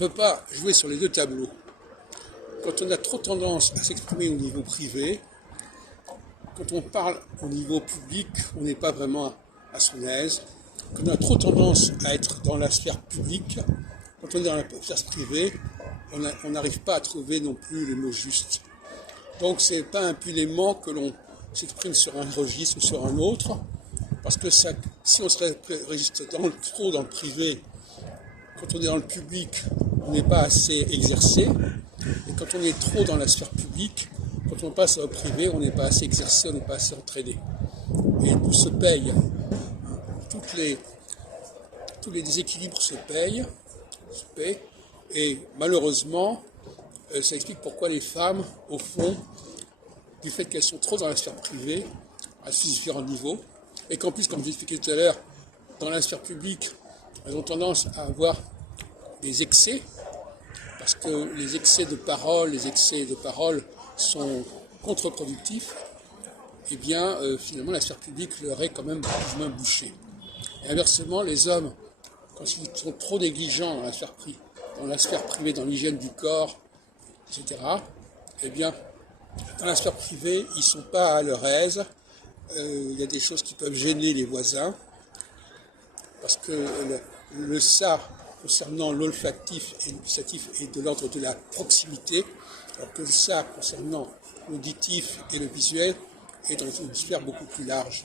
peut pas jouer sur les deux tableaux. Quand on a trop tendance à s'exprimer au niveau privé, quand on parle au niveau public, on n'est pas vraiment à son aise. Quand on a trop tendance à être dans la sphère publique, quand on est dans la sphère privée, on n'arrive pas à trouver non plus les mots justes. Donc c'est pas impunément que l'on s'exprime sur un registre ou sur un autre, parce que ça, si on se résiste trop dans le privé, quand on est dans le public, on n'est pas assez exercé, et quand on est trop dans la sphère publique, quand on passe au privé, on n'est pas assez exercé, on n'est pas assez entraîné. Et tout se paye. Tous les déséquilibres se payent, et malheureusement, ça explique pourquoi les femmes, au fond, du fait qu'elles sont trop dans la sphère privée, à différents niveaux, et qu'en plus, comme je l'expliquais tout à l'heure, dans la sphère publique, elles ont tendance à avoir des excès, parce que les excès de parole sont contre-productifs, et bien finalement la sphère publique leur est quand même plus ou moins bouchée. Et inversement, les hommes, quand ils sont trop négligents dans la sphère privée, dans l'hygiène du corps, etc., eh bien, dans la sphère privée, ils ne sont pas à leur aise. Il y a des choses qui peuvent gêner les voisins, parce que le ça, concernant l'olfactif et le gustatif, est de l'ordre de la proximité, alors que le ça, concernant l'auditif et le visuel, est dans une sphère beaucoup plus large.